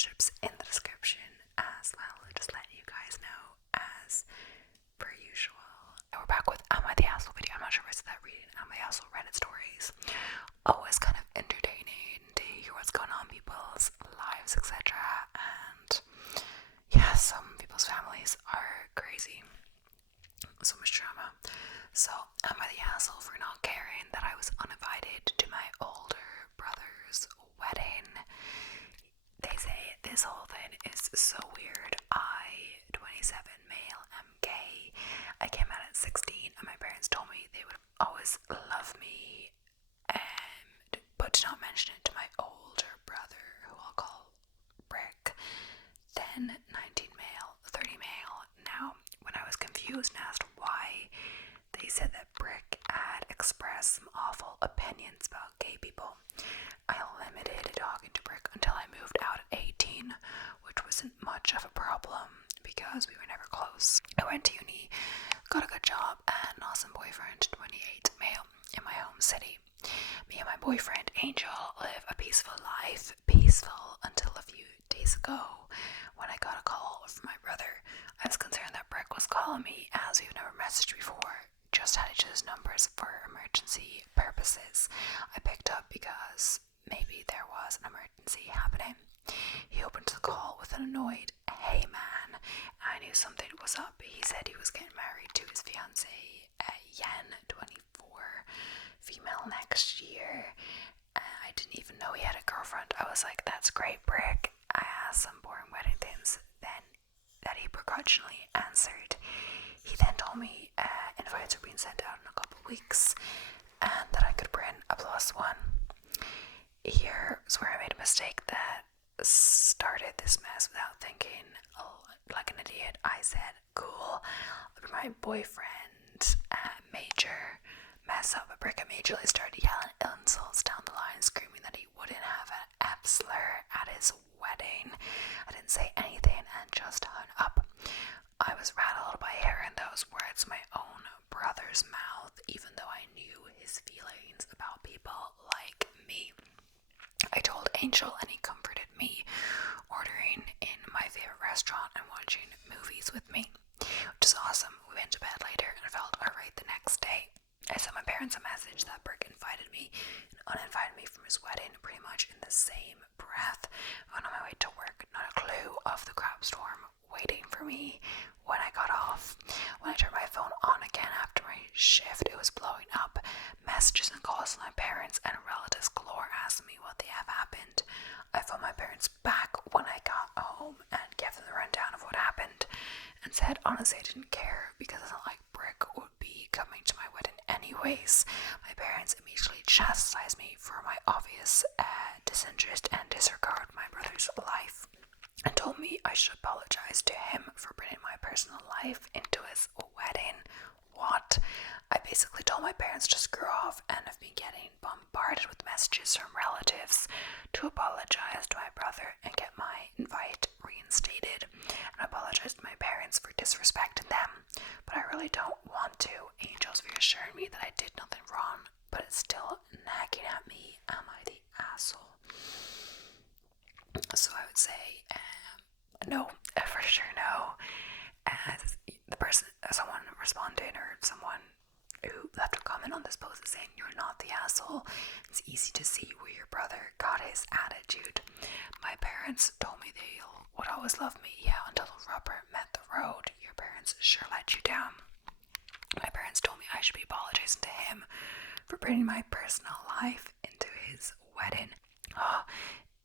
memberships in the description as well. Just letting you guys know as per usual. And we're back with Am I the Asshole video. I'm not sure if I said that reading Am I the Asshole Reddit stories. Always kind of entertaining to hear what's going on in people's lives, etc. And yeah, some people's families are crazy. So much drama. So, am I the asshole for not caring that I was uninvited to my older brother's wedding? They say this whole thing is so weird. I, 27, male, am gay. I came out at 16 and my parents told me they would always love me, but did not mention it to my older brother, who I'll call Rick. Then 19 male, 30 male. Now, when I was confused and asked why, they said that Brick had expressed some awful opinions about gay people. I limited talking to Brick until I moved out at 18, which wasn't much of a problem because we were never close. I went to uni, got a good job, and an awesome boyfriend, 28 male, in my home city. Me and my boyfriend, Angel, live a peaceful life. Peaceful until a few days ago when I got a call from my brother. I was concerned that Brick was calling me as we've never messaged before, just had each other's numbers for emergency purposes. I picked up because maybe there was an emergency happening. He opened the call with an annoyed, "Hey man." I knew something was up. He said he was getting married to his fiancée, Yen, 24, female, next year. I didn't even know he had a girlfriend. I was like, that's great, Brick. I asked some boring wedding things then that he begrudgingly answered. He then told me invites are being sent out in a couple weeks and that I could bring a +1. Here's where I made a mistake that started this mess without thinking. Like an idiot, I said, cool, I'll be my boyfriend. Major mess up. Brick immediately started yelling insults down the line, screaming that he wouldn't have an F slur at his wedding. I didn't say anything and just hung up. I was rattled by hearing those words from my own brother's mouth, even though I knew his feelings about people like me. I told Angel and he comforted me, ordering in my favorite restaurant and watching movies with me, which is awesome. We went to bed later and felt alright the next day. I sent my parents a message that Brick invited me and uninvited me from his wedding pretty much in the same breath. On my way to work, not a clue of the crap storm waiting for me when I got off. When I turned my phone on again after my shift, it was blowing up. Messages and calls from my parents and relatives galore asking me what the F happened. I phoned my parents back when I got home and gave them the rundown of what happened and said honestly I didn't care because it's not like Brick would be coming to my wedding anyways. My parents immediately chastised me for my obvious disinterest and disregard of my brother's life and told me I should apologize to him for bringing my personal life into his wedding. What? I basically told my parents to screw off and have been getting bombarded with messages from relatives to apologize to my brother and get my invite reinstated, and apologize to my parents for disrespecting them, but I really don't want to. Angel's reassuring me that I did nothing wrong, but it's still nagging at me. Am I the asshole? So I would say no, for sure no. As the person, someone responding or someone who left a comment on this post is saying you're not the asshole. It's easy to see where your brother got his attitude. My parents told me they would always love me, yeah, until the rubber met the road. Your parents sure let you down. My parents told me I should be apologizing to him for bringing my personal life into his wedding.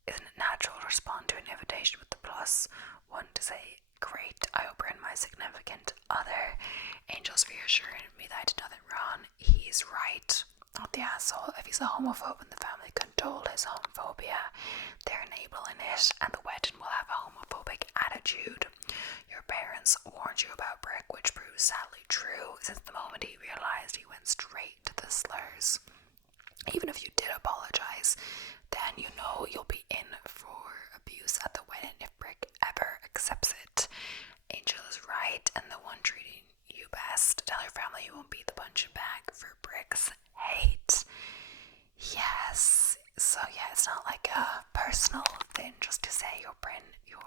Isn't it natural to respond to an invitation with the +1 to say, great, I will bring my significant other. Angel's reassuring me that I did nothing wrong. He's right, not the asshole. If he's a homophobe and the family condoled his homophobia, they're enabling it and the wedding will have a homophobic attitude. Your parents warned you about Brick, which proves sadly true. Since the moment he realized, he went straight to the slurs. Even if you did apologize, then you know you'll be in for abuse at the wedding if Brick ever accepts it. Angel is right, and the one treating you best. Tell your family you won't be the punching bag for Brick's hate. Yes. So yeah, it's not like a personal than just to say your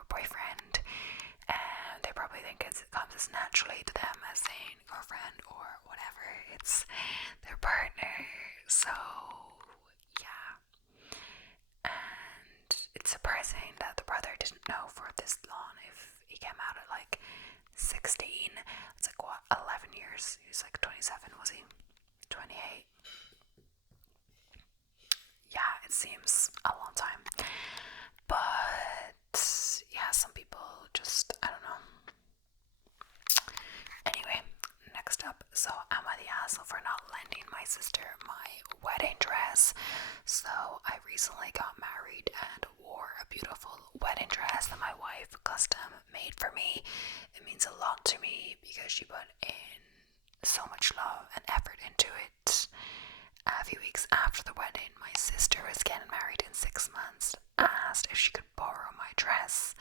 boyfriend. And they probably think it comes as naturally to them as saying girlfriend or whatever. It's their partner. So yeah. And it's surprising that the brother didn't know for this long. If he came out at like 16, it's like what, 11 years? He was like 27, was he? 28? Yeah, it seems a long time. But yeah, some people just, I don't know. Anyway, next up, so am I the asshole for not lending my sister my wedding dress? So I recently got married and wore a beautiful wedding dress that my wife custom made for me. It means a lot to me because she put in so much love and effort into it. A few weeks after the wedding, my sister was getting married in 6 months, asked if she could borrow my dress.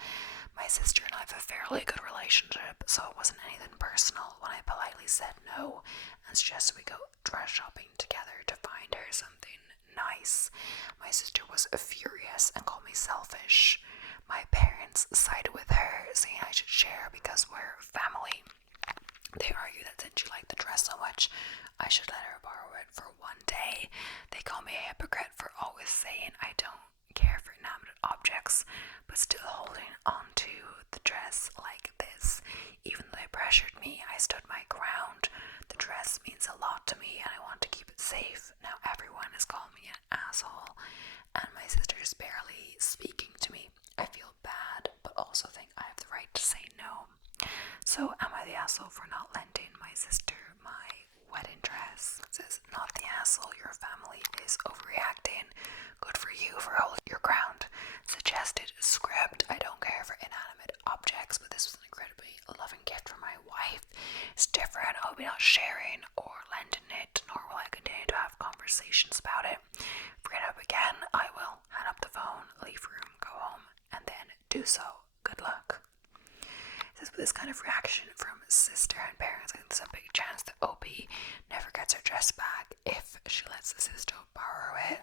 My sister and I have a fairly good relationship, so it wasn't anything personal when I politely said no and suggested we go dress shopping together to find her something nice. My sister was furious and called me selfish. My parents sided with her, saying I should share because we're family. They argue that since she liked the dress so much, I should let her borrow it for one day. They call me a hypocrite for always saying I don't care for inanimate objects, but still holding on to the dress like this. Even though they pressured me, I stood my ground. The dress means a lot to me and I want to keep it safe. Now everyone is calling me an asshole and my sister's barely speaking to me. I feel bad, but also think I have the right to say no. So am I the asshole for not lending my sister my wedding dress? It says, not the asshole, your family is overreacting. Good for you for holding your ground. Suggested script, I don't care for inanimate objects, but this was an incredibly loving gift from my wife. It's different, I'll be not sharing or lending it, nor will I continue to have conversations about it. If we get up again, I will hang up the phone, leave room, go home, and then do so. Good luck. With this kind of reaction from sister and parents, I think there's a big chance that OP never gets her dress back if she lets the sister borrow it.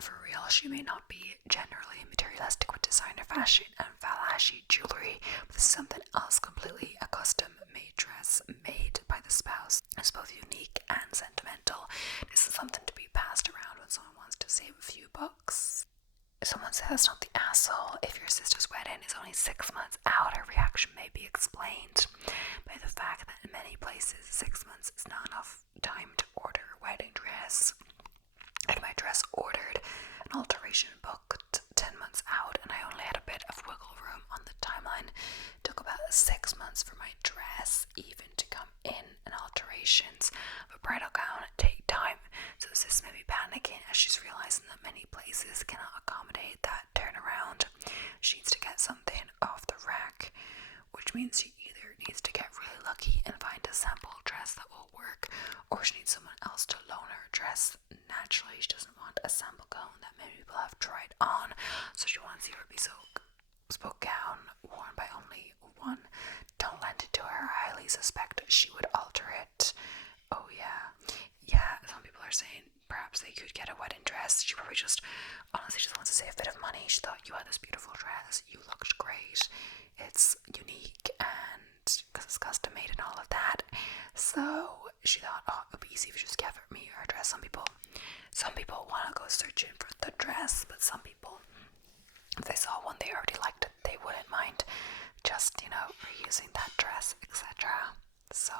For real, she may not be generally materialistic with designer fashion and flashy jewelry, but this is something else completely, a custom-made dress made by the spouse. It's both unique and sentimental. This is something to be passed around when someone wants to save a few bucks. Someone says, not the asshole. If your sister's wedding is only 6 months out, her reaction may be explained by the fact that in many places 6 months is not enough time to order a wedding dress. I had my dress ordered, an alteration booked 10 months out, and I only had a bit of wiggle room on the timeline. It took about 6 months for my dress even to come in, and alterations of a bridal gown take time. So sis may be panicking as she's realizing that many places cannot accommodate that turnaround. She needs to get something off the rack, which means she either needs to get really lucky and find a sample dress that will work, or she needs someone else to loan her dress. Naturally, she doesn't want a sample gown that many people have tried on, so she wants the bespoke gown worn by only one. Don't lend it to her. I highly suspect she would alter it. Oh yeah, some people are saying perhaps they could get a wedding dress. She probably honestly just wants to save a bit of money. She thought you had this beautiful dress, you looked great, it's unique, and because it's custom made and all of that, so she thought, oh, it would be easy if she just gave me her dress. Some people want to go searching for the dress, but some people, if they saw one they already liked it, they wouldn't mind just, reusing that dress, etc. So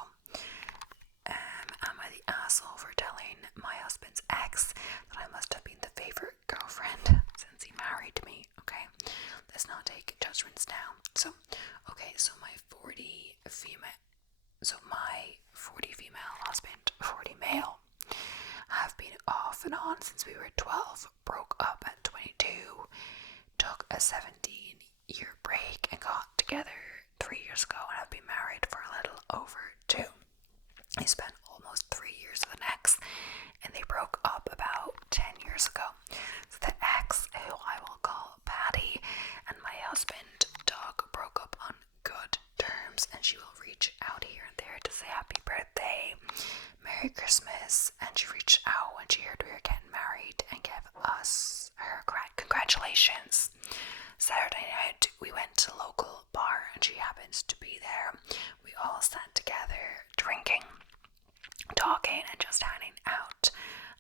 am I the asshole for telling my husband's ex that I must have been the favorite girlfriend since he married me? Okay, let's not take judgments now. So my 40 female husband, 40 male, have been off and on since we were 12, broke up at 22, took a 17-year break and got together 3 years ago, and have been married for a little over 2. He spent almost 3 years with an ex, and they broke up about 10 years ago. So the ex, who I will call Patty, and my husband Doug broke up on good terms, and she will reach out here and there to say happy birthday, Merry Christmas, and she reached out when she heard we were getting married and gave congratulations. Saturday night, we went to a local bar and she happened to be there. We all sat together, drinking, talking, and just hanging out.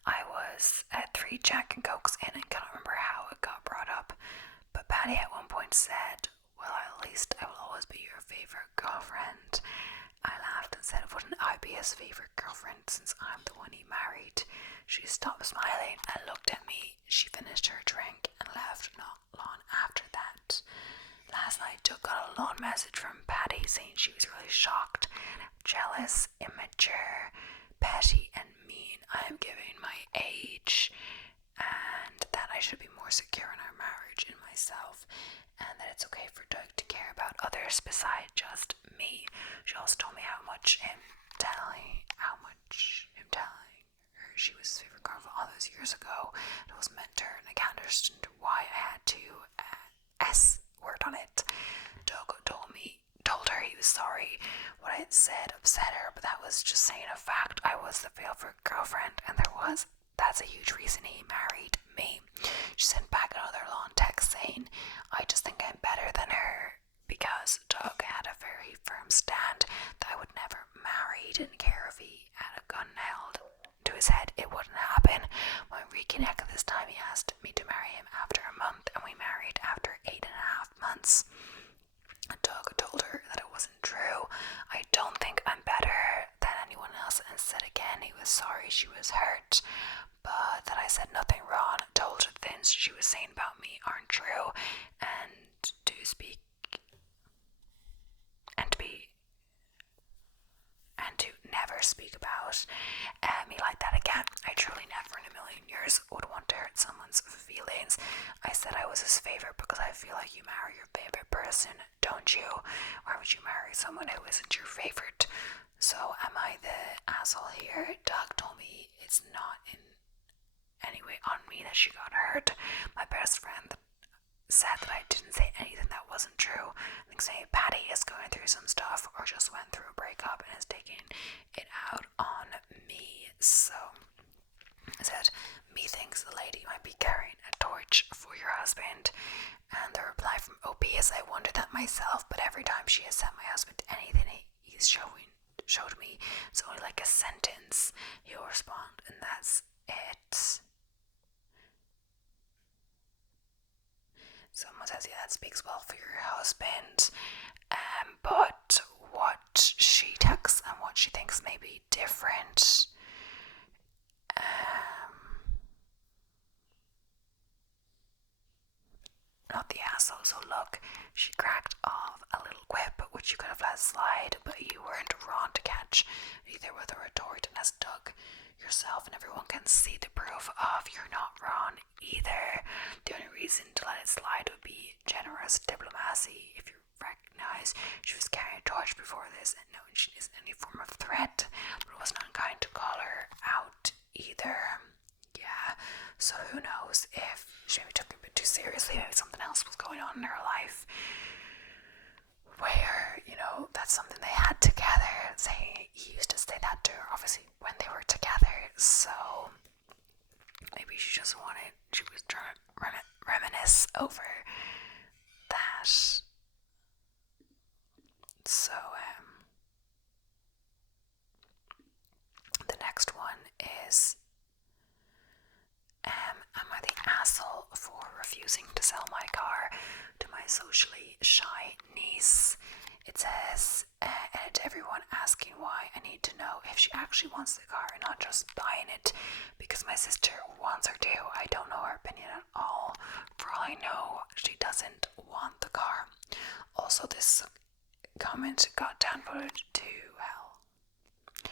I was at 3 Jack and Cokes in and can't remember how it got brought up, but Patty at one point said, well, at least I will always be your favourite girlfriend. I laughed and said, wouldn't I be his favourite girlfriend since I'm the one he married? She stopped smiling and looked at me. She finished her drink and left not long after that. Last night, Doug got a long message from Patty saying she was really shocked, jealous, immature, petty, and mean. I am giving my age, and that I should be more secure in our marriage, in myself, and that it's okay for Doug to care about others besides just me. She also told me how much him telling her she was his favorite girl all those years ago, it was meant her, and I can't understand why I had to S word on it. Doug told her he was sorry. What I had said upset her, but that was just saying a fact. I was the favorite girlfriend, and that's a huge reason he married me. She sent back another long text saying, I just think I'm better than her, because Doug had a very firm stand that I would never marry. He didn't care if he had a gun held to his head, it wouldn't happen. When we reconnected this time, he asked me to marry him after a month, and we married after 8.5 months. Doug told her that it wasn't true. I don't think I'm better than anyone else, and said again he was sorry she was hurt, but that I said nothing wrong. Told her things she was saying about me aren't true, and to never speak about me like that again. I truly never in a million years would want to hurt someone's feelings. I said I was his favorite because I feel like you marry your favorite person, don't you? Why would you marry someone who isn't your favorite? So am I the asshole here? Doug told me it's not in any way on me that she got hurt. My best friend said that I didn't say anything that wasn't true. I think saying Patty is going through some stuff or just went through a breakup and is taking it out on me. So I said, methinks the lady might be carrying a torch for your husband. And the reply from OP is, I wondered that myself, but every time she has sent my husband anything he's showed me, it's only like a sentence. He'll respond, and that's it. Someone says, yeah, that speaks well for your husband, but what she texts and what she thinks may be different. Not the asshole. So look, she cracked off a little quip, which you could have let slide, but you weren't wrong to catch, either with a retort, and as Doug yourself and everyone can see the proof of you're not wrong either. The only reason to let it slide would be generous diplomacy. If you recognize she was carrying a torch before this and knowing she is any form of threat, but it wasn't unkind to call her out either. Yeah, so who knows if she maybe took it a bit too seriously, maybe something else was going on in her life where, that's something they had together. He used to say that to her, obviously, when they were together, so maybe she was trying to reminisce over that. So, the next one is, am I the asshole for refusing to sell my car to my socially shy niece? It says, and to everyone asking why, I need to know if she actually wants the car and not just buying it because my sister wants her to. I don't know her opinion at all. For all I know, she doesn't want the car. Also, this comment got downvoted to hell.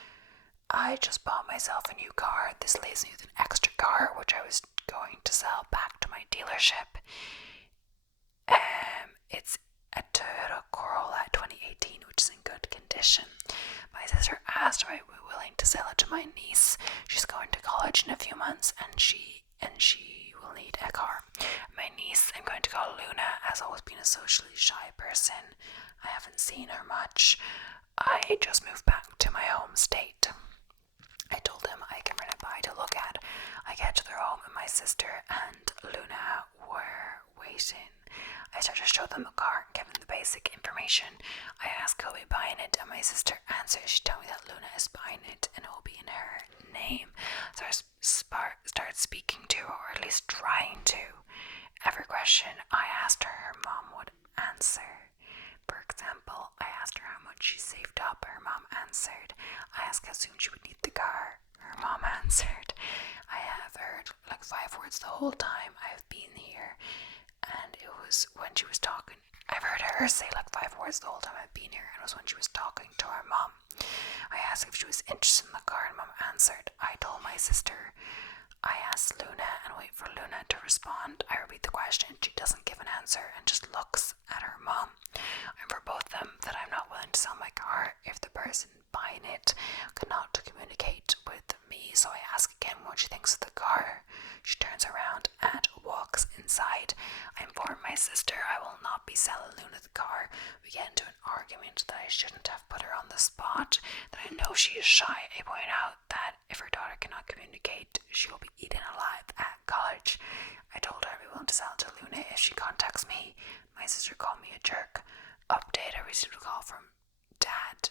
I just bought myself a new car. This leaves me with an extra car, which I was going to sell back to my dealership. It's a Toyota Corolla 2018, which is in good condition. My sister asked if I would be willing to sell it to my niece. She's going to college in a few months, and she will need a car. My niece, I'm going to call Luna, has always been a socially shy person. I haven't seen her much. I just moved back to my home state. I told him I can run it by to look at. I get to their home, and my sister and Luna were waiting. I start to show them the car and give them the basic information. I ask who'll be buying it, and my sister answers. She told me that Luna is buying it and it will be in her name. So I start speaking to her, or at least trying to. Every question I asked her mom would answer. For example, I asked her how much she saved up. Her mom answered. I asked how soon she would need the car. Her mom answered. I have heard like 5 words the whole time I've been here. And it was when she was talking. I've heard her say like 5 words the whole time I've been here, and it was when she was talking to her mom. I asked if she was interested in the car, and mom answered. I told my sister. I asked Luna and wait for Luna to respond. I repeat the question. She doesn't give an answer and just looks at her mom. I'm for both them that I'm not willing to sell my car if the person buying it cannot communicate with me. So I ask again what she thinks of the car. She turns around and walks inside. I inform my sister I will not be selling Luna the car. We get into an argument that I shouldn't have put her on the spot, that I know she is shy. I point out that if her daughter cannot communicate, she will be eaten alive at college. I told her I'd be willing to sell it to Luna if she contacts me. My sister called me a jerk. Update, I received a call from Dad,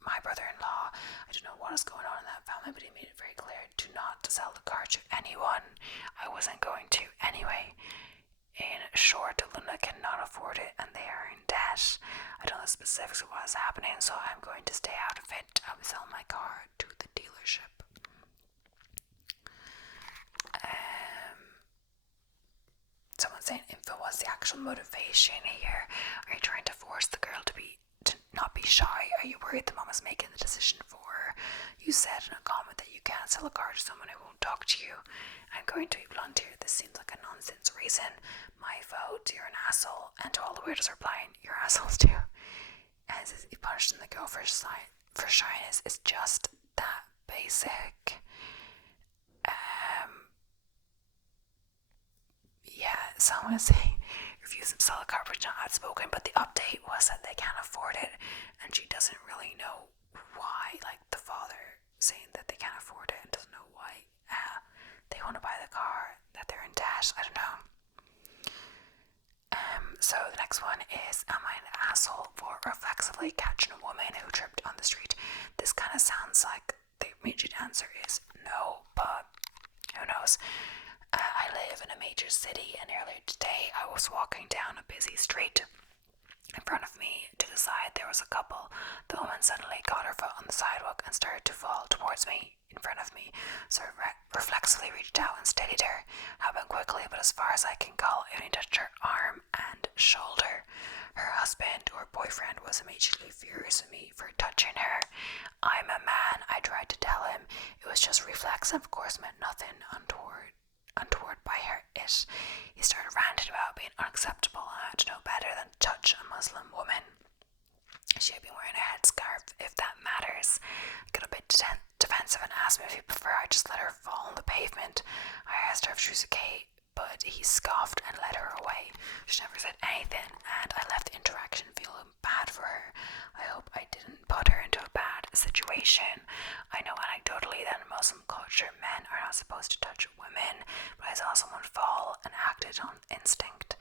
my brother-in-law. I don't know what is going on in that family, but he made it very clear to not to sell the car to anyone. I wasn't going to anyway. In short, Luna cannot afford it and they are in debt. I don't know the specifics of what is happening, so I'm going to stay out of it. I'll be selling my car to the dealership. Someone's saying, info, what's the actual motivation here? Are you trying to force the girl to not be shy? Are you worried the mom is making the decision for her? You said in a comment that you can't sell a car to someone who won't talk to you. I'm going to be blunt here. This seems like a nonsense reason. My vote, you're an asshole. And to all the weirdos replying, you're assholes too. As he punished the girl for shyness is just that basic. Yeah, someone is saying refusing to sell a car, but not outspoken, but the update was that they can't afford it, and she doesn't really know why, like the father saying that they can't afford it and doesn't know why they want to buy the car, that they're in debt. I don't know. So the next one is, am I an asshole for reflexively catching a woman who tripped on the street? This kind of sounds like the immediate answer is no, but who knows? I live in a major city, and earlier today I was walking down a busy street. In front of me, to the side, there was a couple. The woman suddenly got her foot on the sidewalk and started to fall towards me, in front of me, so I reflexively reached out and steadied her. Happened quickly, but as far as I can call, I only touched her arm and shoulder. Her husband or boyfriend was immediately furious at me for touching her. I'm a man, I tried to tell him. It was just reflex and of course meant nothing untoward by her. He started ranting about being unacceptable and I had to know better than to touch a Muslim woman. She had been wearing a headscarf, if that matters. Got a bit defensive and asked me if he preferred I just let her fall on the pavement. I asked her if she was okay, but he scoffed and led her away. She never said anything, and I left the interaction feeling bad for her. I hope I didn't put her into a bad situation. I know anecdotally that in Muslim culture men are not supposed to touch women, but I saw someone fall and acted on instinct.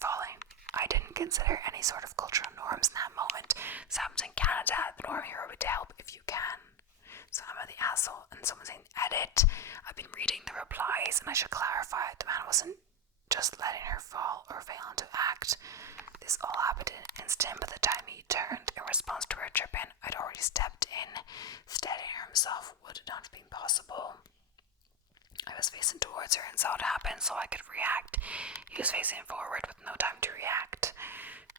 Falling. I didn't consider any sort of cultural norms in that moment. This happens in Canada. The norm here would be to help if you can. So I'm the asshole, and someone's saying edit. I've been reading the replies, and I should clarify the man wasn't just letting her fall or failing to act. This all happened in an instant. By the time he turned in response to her tripping, I'd already stepped in. Steadying her himself would not have been possible. I was facing towards her and saw it happen so I could react. He was facing forward with no time to react.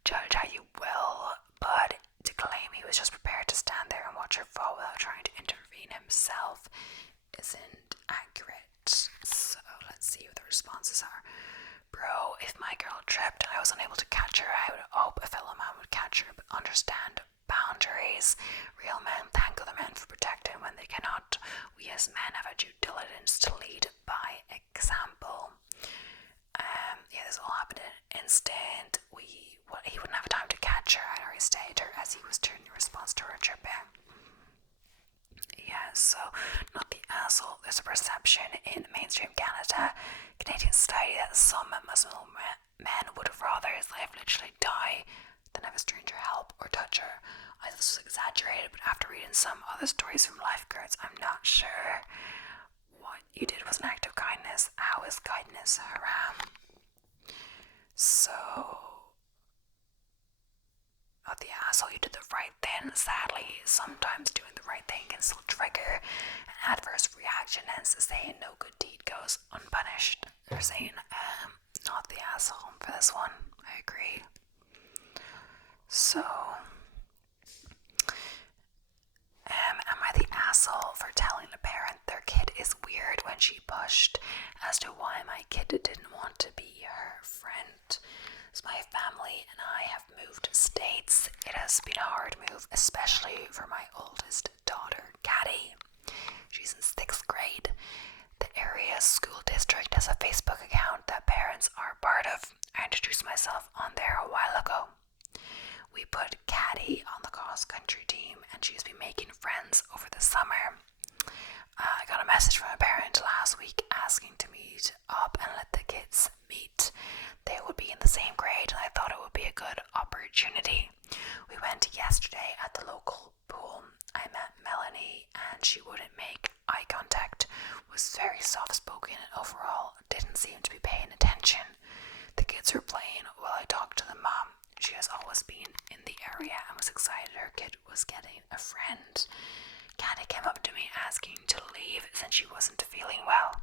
Judge how you will, but to claim he was just prepared to stand there and watch her fall without trying to intervene himself isn't accurate. So let's see what the responses are. Bro, if my girl tripped and I was unable to catch her, I would hope a fellow man would catch her, but understand boundaries. Real men thank other men for protecting when they cannot. We as men have a due diligence to lead by example. This all happened in an instant. He wouldn't have time to catch her. I'd already stayed her as he was turning in response to her tripping. Yeah, so not the asshole. there's a perception in mainstream Canadian society that some Muslim men would rather his life literally die than have a stranger help or touch her. I thought this was exaggerated, but after reading some other stories from lifeguards, I'm not sure what you did was an act of kindness. How is kindness haram? So, not the asshole, you did the right thing. Sadly, sometimes doing the right thing can still trigger an adverse reaction, hence the saying, no good deed goes unpunished. They're saying, not the asshole for this one. I agree. So, am I the asshole for telling a parent their kid is weird when she pushed as to why my kid didn't want to be her friend? So my family and I have moved states. It has been a hard move, especially for my oldest daughter, Caddy. She's in 6th grade. The area school district has a Facebook account that parents are part of. I introduced myself on there a while ago. We put Caddy on the cross-country team, and she's been making friends over the summer. I got a message from a parent last week asking to meet up and let the kids meet. They would be in the same grade, and I thought it would be a good opportunity. We went yesterday at the local pool. I met Melanie, and she wouldn't make eye contact, was very soft-spoken, and overall didn't seem to be paying attention. The kids were playing while I talked to the mom. She has always been in the area and was excited her kid was getting a friend. Caddy came up to me asking to leave since she wasn't feeling well.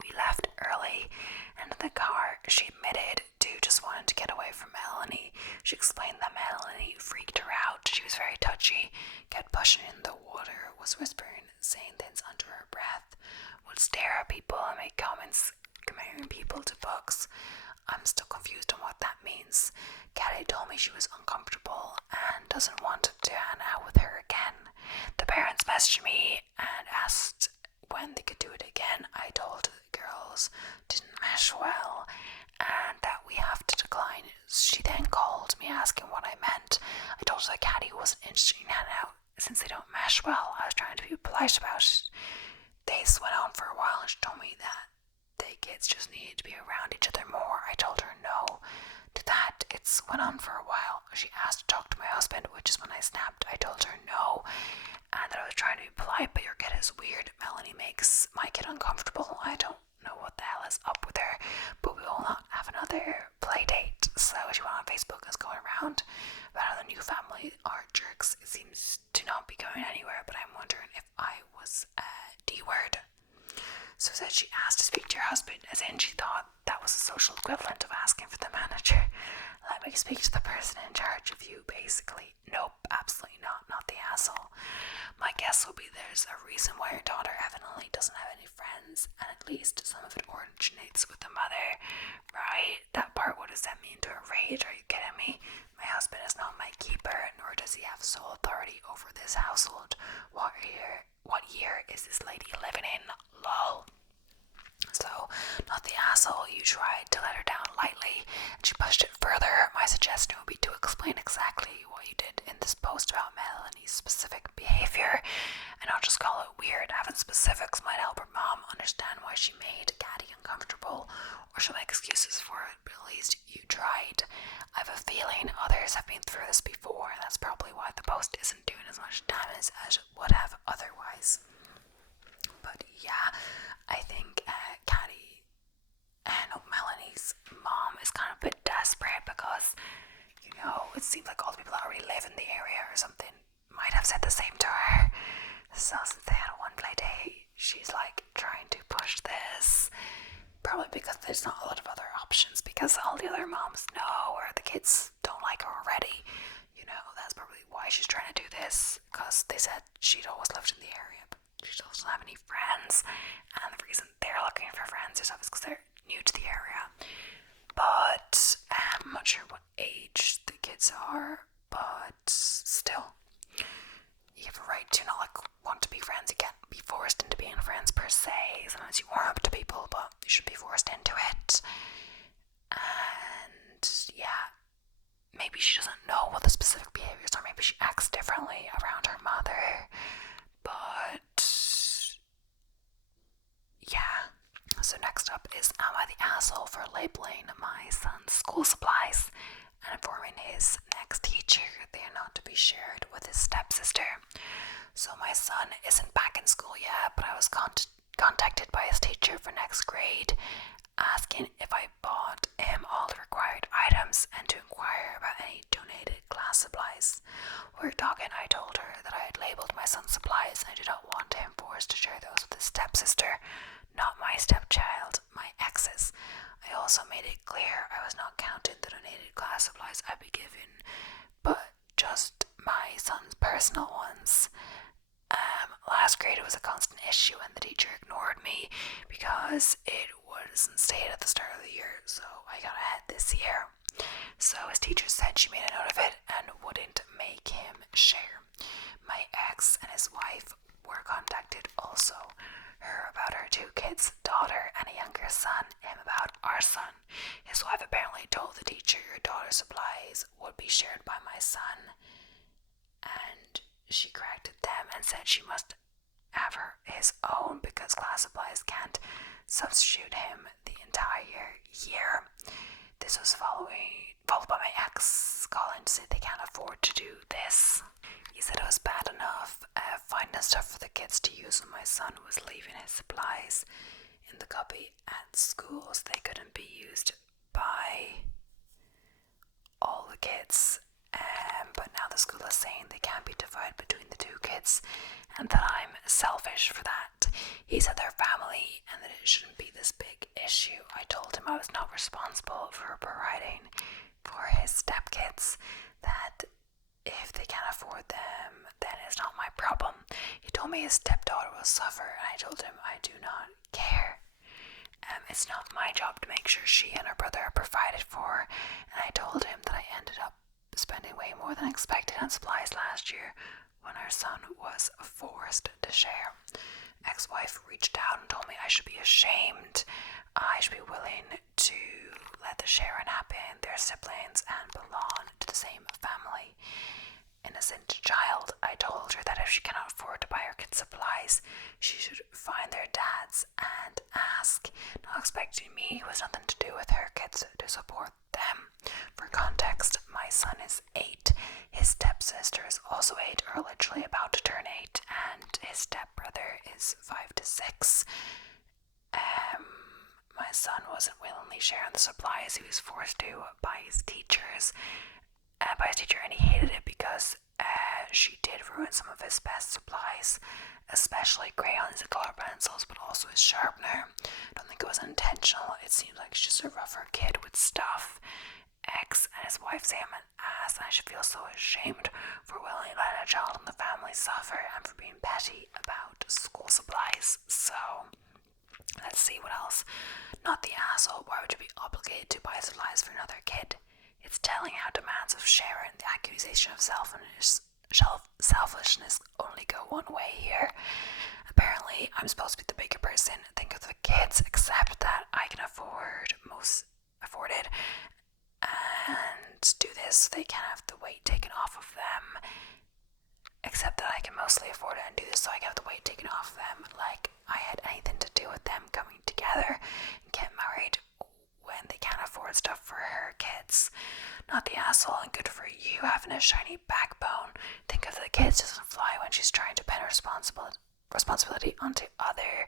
We left early, and in the car, she admitted to just wanting to get away from Melanie. She explained that Melanie freaked her out. She was very touchy, kept pushing in the water, was whispering, saying things under her breath, would stare at people and make comments comparing people to books. I'm still confused on what that means. Caddy told me she was uncomfortable and doesn't want to hang out with her again. The parents messaged me and asked when they could do it again. I told the girls didn't mesh well and that we have to decline. She then called me asking what I meant. I told her that Caddy wasn't interested in hanging out since they don't mesh well. I was trying to be polite about it. Days went on for a while and she told me that the kids just needed to be around each other more. I told her no to that. It's went on for a while. She asked to talk to my husband, which is when I snapped. I told her no and that I was trying to be polite, but your kid is weird. Melanie makes my kid uncomfortable. I don't know what the hell is up with her, but we will not have another play date. So she went on Facebook and is going around about how the new family are jerks. It seems to not be going anywhere, but I'm wondering if I was a D-word. So said she asked to speak to your husband, as in she thought that was the social equivalent of asking for the manager. Let me speak to the person in charge of you, basically. Nope, absolutely not the asshole. My guess will be there's a reason why your daughter evidently doesn't have any friends, and at least some of it originates with the mother, right? That part would have sent me into a rage. Are you kidding me? My husband is not my keeper, nor does he have sole authority over this household. What year is this lady living in? Lol. So, not the asshole. You tried to let her down lightly, and she pushed it further. My suggestion would be to explain exactly what you did in this post about Melanie's specific behavior, and I'll just call it weird. Having specifics might help her mom understand why she made Caddy uncomfortable, or she'll make excuses for it, but at least you tried. I have a feeling others have been through this before, and that's probably why the post isn't doing as much damage as it would have otherwise. But yeah, I think Caddy and Melanie's mom is kind of a bit desperate because, you know, it seems like all the people that already live in the area or something might have said the same to her. So since they had one play day, she's like trying to push this. Probably because there's not a lot of other options, because all the other moms know or the kids don't like her already. You know, that's probably why she's trying to do this, because they said she'd always lived in the area, but she doesn't have any friends, and the reason they're looking for friends is because they're new to the area. But I'm not sure what age the kids are, but still, you have a right to not want to be friends. You can't be forced into being friends per se. Sometimes you warm up to people, but you shouldn't be forced into it. And yeah, maybe she doesn't know what the specific behaviors are. Maybe she acts differently around her mother. But asshole for labeling my son's school supplies and informing his next teacher they are not to be shared with his stepsister. So my son isn't back in school yet, but I was contacted by his teacher for next grade, asking if I bought him all the required items and to inquire about any donated class supplies. We were talking. I told her that I had labelled my son's supplies and I did not want him forced to share those with his stepsister, not my stepchild, my ex's. I also made it clear I was not counting the donated class supplies I'd be given, but just my son's personal ones. Last grade it was a constant issue and the teacher ignored me because it wasn't stated at the start of the year, so I got ahead this year. So his teacher said she made a note of it and wouldn't make him share. My ex and his wife were contacted also. Her about her 2 kids, daughter and a younger son, him about our son. His wife apparently told the teacher your daughter's supplies would be shared by my son, and she corrected them and said she must have his own because class supplies can't substitute him the entire year. This was followed by my ex calling to say they can't afford to do this. He said it was bad enough finding stuff for the kids to use when my son was leaving his supplies in the cubby at school, so they couldn't be used by all the kids. But now the school is saying they can't be divided between the 2 kids and that I'm selfish for that. He said they're family and that it shouldn't be this big issue. I told him I was not responsible for providing for his stepkids, that if they can't afford them, then it's not my problem. He told me his stepdaughter will suffer, and I told him I do not care. It's not my job to make sure she and her brother are provided for, and I told him that I ended up spending way more than expected on supplies last year when our son was forced to share. Ex-wife reached out and told me I should be ashamed. I should be willing to let the sharing happen. They're siblings and belong to the same family. Innocent child. I told her that if she cannot afford to buy her kids supplies, she should find their dads and ask, not expecting me, who has nothing to do with her kids, to support them. For context, my son is 8, his stepsister is also 8, or literally about to turn 8, and his stepbrother is 5 to 6. My son wasn't willingly sharing the supplies. He was forced to by his teacher, and he hated it because she did ruin some of his best supplies, especially crayons and color pencils, but also his sharpener. I don't think it was intentional. It seems like she's just a rougher kid with stuff. Ex and his wife say I'm an ass, and I should feel so ashamed for willingly letting a child in the family suffer and for being petty about school supplies. So let's see what else. Not the asshole. Why would you be obligated to buy supplies for another kid? It's telling how demands of sharing, the accusation of selfishness only go one way here. Apparently, I'm supposed to be the bigger person, think of the kids, accept that I can afford it, and do this so they can have the weight taken off of them. Accept that I can mostly afford it and do this so I can have the weight taken off of them, like I had anything to do with them coming together and get married when they can't afford stuff for her kids. Not the asshole, and good for you having a shiny backbone. Think of the kids doesn't fly when she's trying to pin responsibility onto other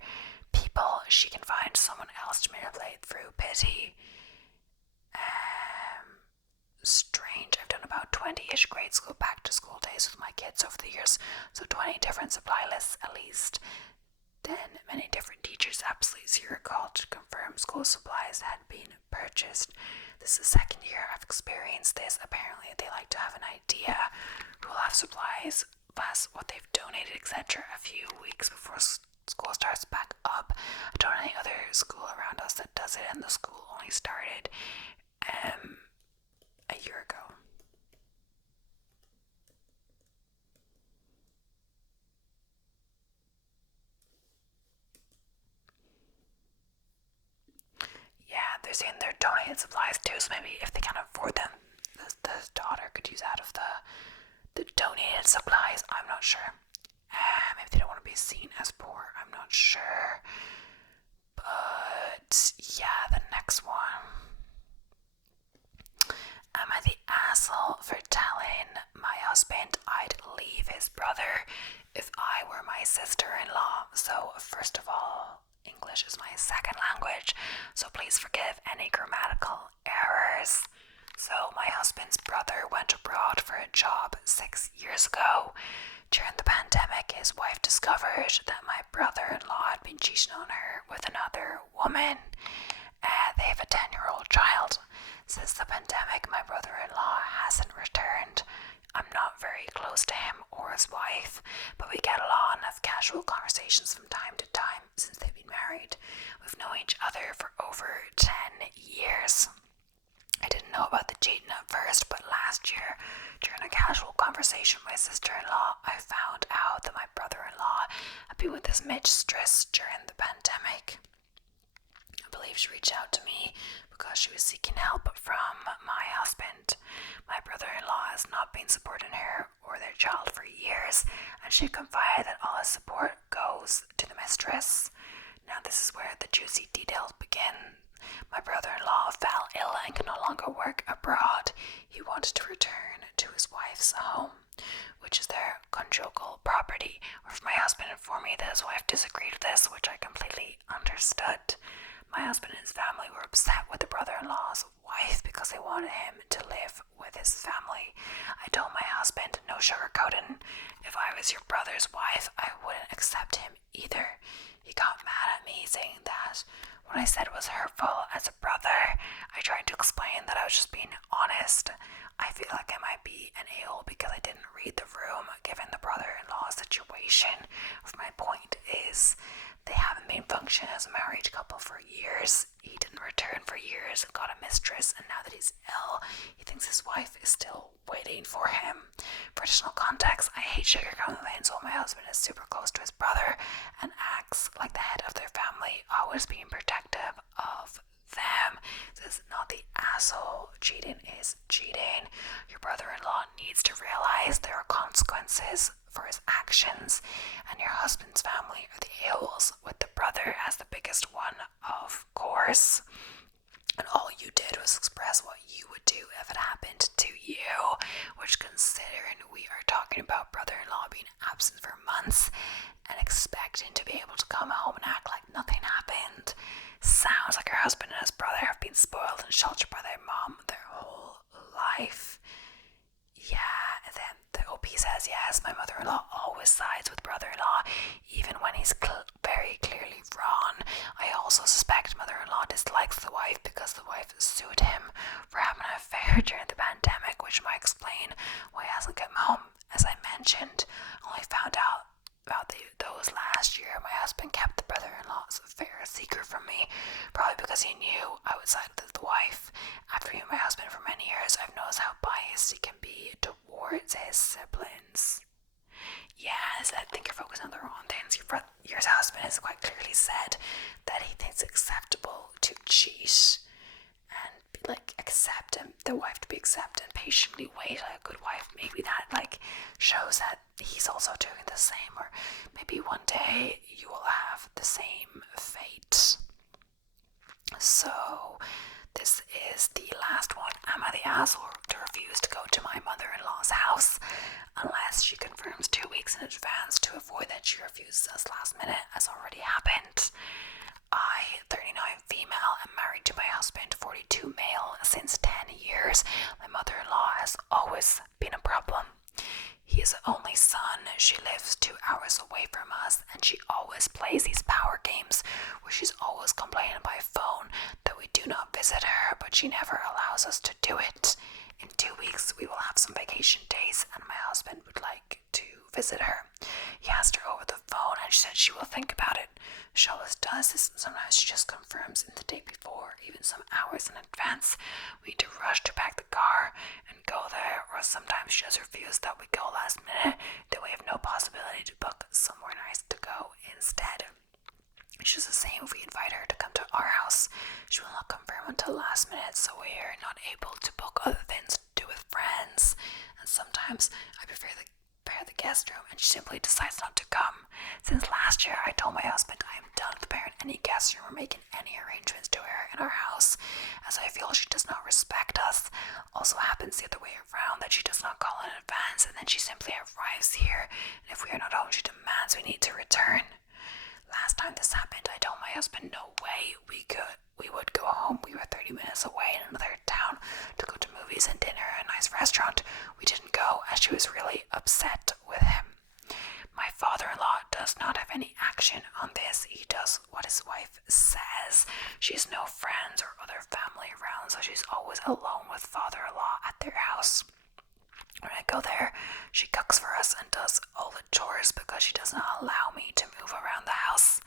people. She can find someone else to manipulate through pity. Strange. I've done about 20-ish grade school back to school days with my kids over the years, so 20 different supply lists at least. Then many different teachers absolutely zero call to confirm school supplies had been purchased. This is the 2nd year I've experienced this. Apparently they like to have an idea who will have supplies, plus what they've donated, etc. a few weeks before school starts back up. I don't know any other school around us that does it, and the school only started a year ago. Yeah, they're saying they're donated supplies too, so maybe if they can't afford them, the daughter could use out of the donated supplies. I'm not sure. Maybe they don't want to be seen as poor. I'm not sure. But yeah, the next one for telling my husband I'd leave his brother if I were my sister-in-law. So first of all, English is my second language, so please forgive any grammatical errors. So my husband's brother went abroad for a job 6 years ago. During the pandemic, his wife discovered that my brother-in-law had been cheating on her with another woman. They have a 10-year-old child. Since the pandemic, my brother-in-law hasn't returned. I'm not very close to him or his wife, but we get along and have casual conversations from time to time since they've been married. We've known each other for over 10 years. I didn't know about the cheating at first, but last year, during a casual conversation with my sister-in-law, I found out that my brother-in-law had been with his mistress during the pandemic. I believe she reached out to me because she was seeking help from my husband. My brother-in-law has not been supporting her or their child for years, and she confided that all his support goes to the mistress. Now this is where the juicy details begin. My brother-in-law fell ill and could no longer work abroad. He wanted to return to his wife's home, which is their conjugal property. My husband informed me that his wife disagreed with this, which I completely understood. My husband and his family were upset with the brother-in-law's wife because they wanted him to live with his family. I told my husband, no sugarcoating, if I was your brother's wife, I wouldn't accept him either. He got mad at me, saying that what I said was hurtful as a brother. I tried to explain that I was just being honest. I feel like I might be an a-hole because I didn't read the room given the brother-in-law situation. My point is, they haven't been functioning as a married couple for years. He didn't return for years and got a mistress, and now that he's ill, he thinks his wife is still waiting for him. For additional context, I hate sugarcoating things, so my husband is super close to his brother and acts like the head of their family, always being protective of them. This is not the asshole. Cheating is cheating. Your brother-in-law needs to realize there are consequences for his actions, and your husband's family are the a-holes, with the brother as the biggest one, of course. And all you did was express what you would do if it happened to you, which, considering we are talking about brother-in-law being absent for months and expecting to be able to come home and act like nothing happened, sounds like your husband and his brother have been spoiled and sheltered by their mom their whole life. Yeah, and then the OP says, yes, my mother-in-law always sides with brother-in-law, even when he's very clearly wrong. I also suspect mother-in-law dislikes the wife because the wife sued him for having an affair during the pandemic, which might explain why he hasn't come home. As I mentioned, I only found out about those last year. My husband kept the brother-in-law's affair a secret from me, probably because he knew I would side with the wife. After being my husband for many years, I've noticed how biased he can be towards his siblings. Yes, I think you're focusing on the wrong things. Your husband has quite clearly said that he thinks it's acceptable to cheat and accept the wife to be accepted and patiently wait like a good wife. Maybe that shows that he's also doing the same, or maybe one day you will have the same fate. So this is the last one. Am I the asshole to refuse to go to my mother-in-law's house unless she confirms 2 weeks in advance to avoid that she refuses us last minute, as already happened? I, 39 female, am married to my husband, 42 male, since 10 years. My mother-in-law has always been a problem. He is the only son. She lives 2 hours away from us, and she always plays these power games where she's always complaining by phone that we do not visit her, but she never allows us to do it. In 2 weeks, we will have some vacation days, and my husband would like to visit her. He asked her over the phone, and she said she will think about it. She always does this, and sometimes she just confirms in the day before, even some hours in advance. We need to rush to pack the car and go there, or sometimes she just refuses that we go last minute, then we have no possibility to book somewhere nice to go instead. She's the same if we invite her to come to our house. She will not confirm until last minute, so we are not able to book other things to do with friends. And sometimes I prefer the guest room, and she simply decides not to come. Since last year, I told my husband I am done with preparing any guest dressing room or making any arrangements to her in our house, as I feel she does not respect us. Also happens the other way around, that she does not call in advance and then she simply arrives here, and if we are not home she demands we need to return. Last time this happened, I told my husband no way we would go home. We were 30 minutes away in another town to go to movies and dinner at a nice restaurant. We didn't go as she was really upset with him. My father-in-law does not have any action on this. He does what his wife says. She has no friends or other family around, so she's always alone with father-in-law at their house. When I go there, she cooks for us and does all the chores because she does not allow me to move around the house.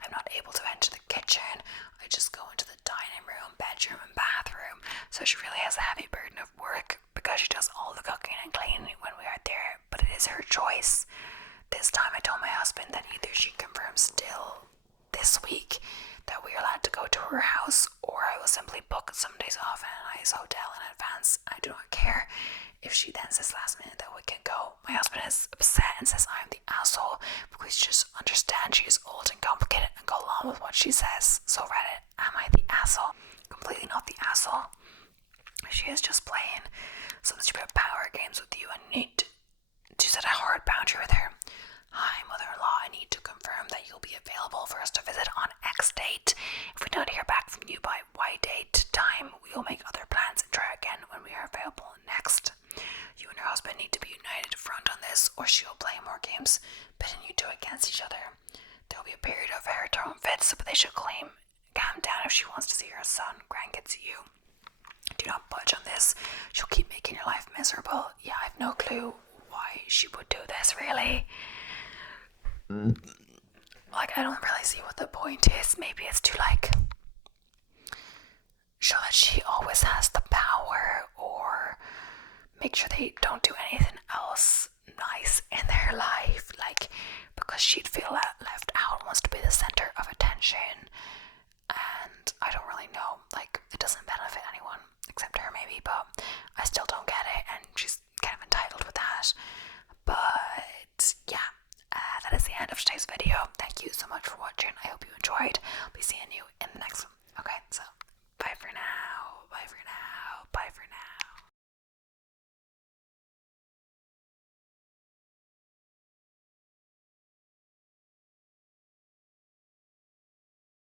I'm not able to enter the kitchen. I just go into the dining room, bedroom, and bathroom. So she really has a heavy burden of work because she does all the cooking and cleaning when we are there, but it is her choice. This time I told my husband that either she confirms still this week that we are allowed to go to her house, or I will simply book some days off in a nice hotel in advance. I do not care if she then says last minute that we can go. My husband is upset and says I am the asshole because just understand she is old and complicated and go along with what she says. So Reddit, am I the asshole? Completely not the asshole. She is just playing some stupid power games with you and need to set a hard boundary with her. Hi, mother-in-law, I need to confirm that you'll be available for us to visit on X date. If we don't hear back from you by Y date time, we will make other plans and try again when we are available next. You and your husband need to be united front on this, or she will play more games, pitting you two against each other. There will be a period of her throwing fits, but they should calm down if she wants to see her son, grandkids, you. Do not budge on this. She'll keep making your life miserable. Yeah, I've no clue why she would do this, really. Like, I don't really see what the point is. Maybe it's to, like, show that she always has the power, or make sure they don't do anything else nice in their life, like, because she'd feel left out, wants to be the center of attention, and I don't really know, like, it doesn't benefit anyone except her maybe, but I still don't get it, and she's kind of entitled with that. But yeah, that is the end of today's video. Thank you so much for watching. I hope you enjoyed. I'll be seeing you